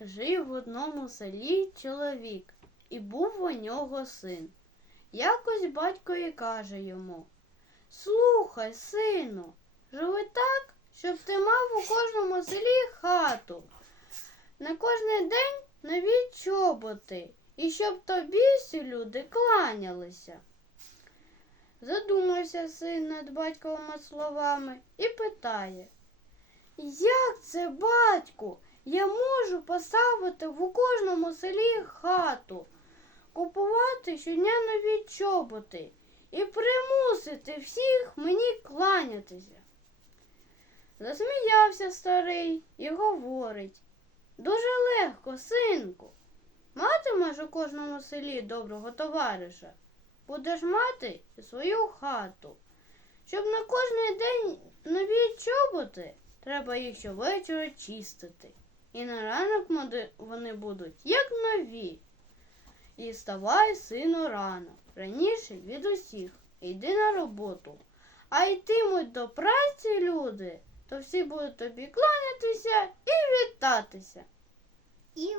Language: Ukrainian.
Жив в одному селі чоловік, і був у нього син. Якось батько і каже йому Слухай, сину, живи так, щоб ти мав у кожному селі хату. На кожний день нові чоботи, і щоб тобі всі люди кланялися. Задумався син над батьковими словами і питає, як це, батьку? Я можу поставити в кожному селі хату, купувати щодня нові чоботи і примусити всіх мені кланятися. Засміявся старий і говорить дуже легко, синку. Матимеш у кожному селі доброго товариша, будеш мати свою хату. Щоб на кожний день нові чоботи, треба їх щовечора чистити. І на ранок вони будуть як нові. І вставай, сину, рано, раніше від усіх, йди на роботу. А йтимуть до праці люди, то всі будуть тобі кланятися і вітатися.